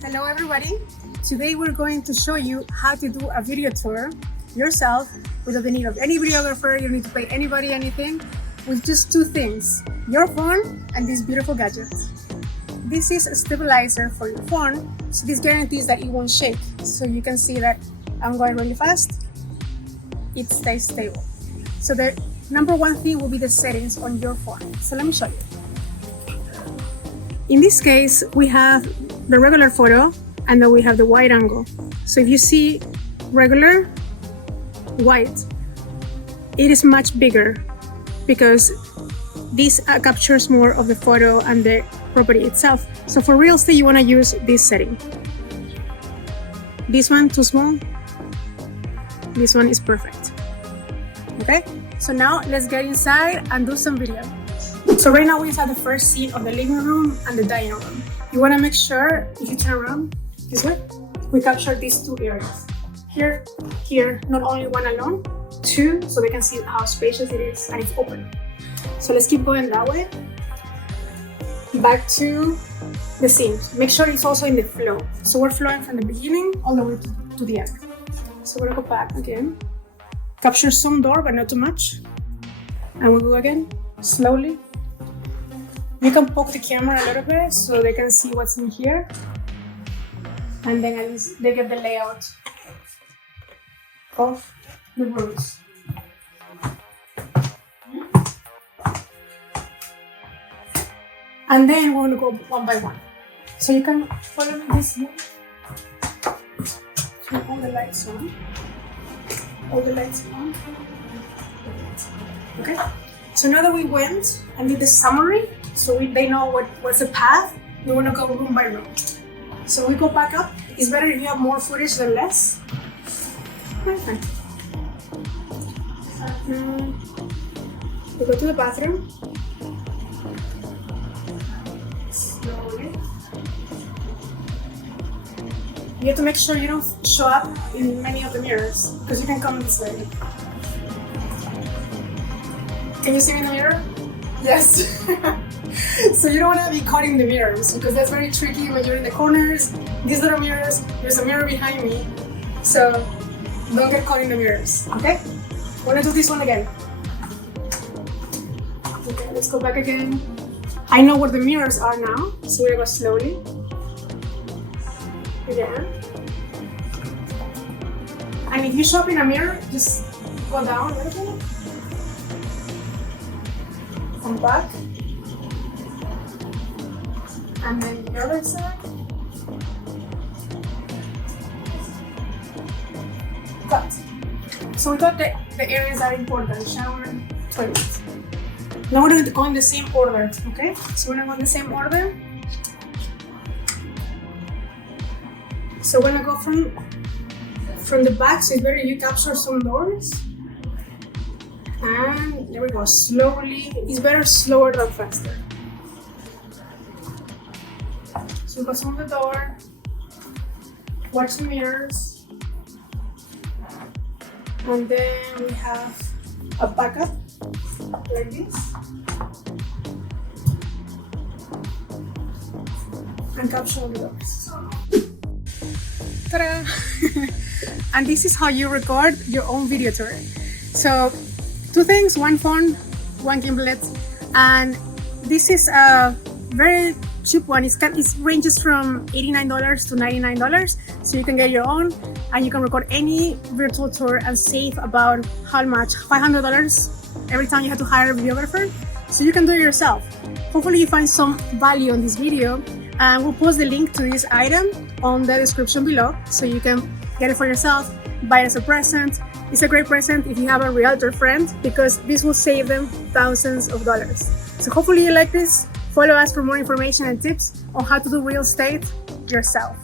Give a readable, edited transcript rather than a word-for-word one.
Hello everybody! Today we're going to show you how to do a video tour yourself without the need of any videographer. You don't need to pay anybody anything, with just two things: your phone and this beautiful gadget. This is a stabilizer for your phone, so this guarantees that it won't shake. So you can see that I'm going really fast, it stays stable. So the number one thing will be the settings on your phone. So let me show you. In this case, we have the regular photo and then we have the wide angle. So if you see regular, wide, it is much bigger because this captures more of the photo and the property itself. So for real estate, you want to use this setting. This one too small, this one is perfect. Okay, so now let's get inside and do some video. So right now we have the first scene of the living room and the dining room. You want to make sure, if you turn around this way, we capture these two areas. Here, not only one alone, two, so they can see how spacious it is and it's open. So let's keep going that way. Back to the scene. Make sure it's also in the flow. So we're flowing from the beginning all the way to the end. So we're gonna go back again. Capture some door, but not too much. And we'll go again, slowly. You can poke the camera a little bit so they can see what's in here. And then at least they get the layout of the rooms. And then we're going to go one by one. So you can follow me this way. Turn all the lights on. All the lights on. Okay. So now that we went and did the summary, so they know what's the path, we want to go room by room. So we go back up. It's better if you have more footage than less. Okay. We go to the bathroom. Slowly. You have to make sure you don't show up in many of the mirrors, because you can come this way. Can you see me in the mirror? Yes. So you don't want to be caught in the mirrors, because that's very tricky when you're in the corners. These little mirrors, there's a mirror behind me, so don't get caught in the mirrors, okay? We're gonna do this one again. Okay, let's go back again. I know where the mirrors are now, so we're gonna go slowly. Again. And if you show up in a mirror, just go down a little bit. Come back. And then the other side. Cut. So we got the areas that are important: shower, toilet. Now we're going to go in the same order, okay? So we're going to go in the same order. So we're going to go from the back, so it's better you capture some doors. And there we go, slowly. It's better slower than faster. So focus on the door, watch the mirrors, and then we have a backup like this, and capture all the doors. Ta-da! And this is how you record your own video tour. So two things: one phone, one gimblet, and this is a very cheap one. It ranges from $89 to $99, so you can get your own and you can record any virtual tour and save about how much? $500 every time you have to hire a videographer. So you can do it yourself. Hopefully you find some value on this video, and we'll post the link to this item on the description below so you can get it for yourself, buy it as a present. It's a great present if you have a realtor friend, because this will save them thousands of dollars. So hopefully you like this. Follow us for more information and tips on how to do real estate yourself.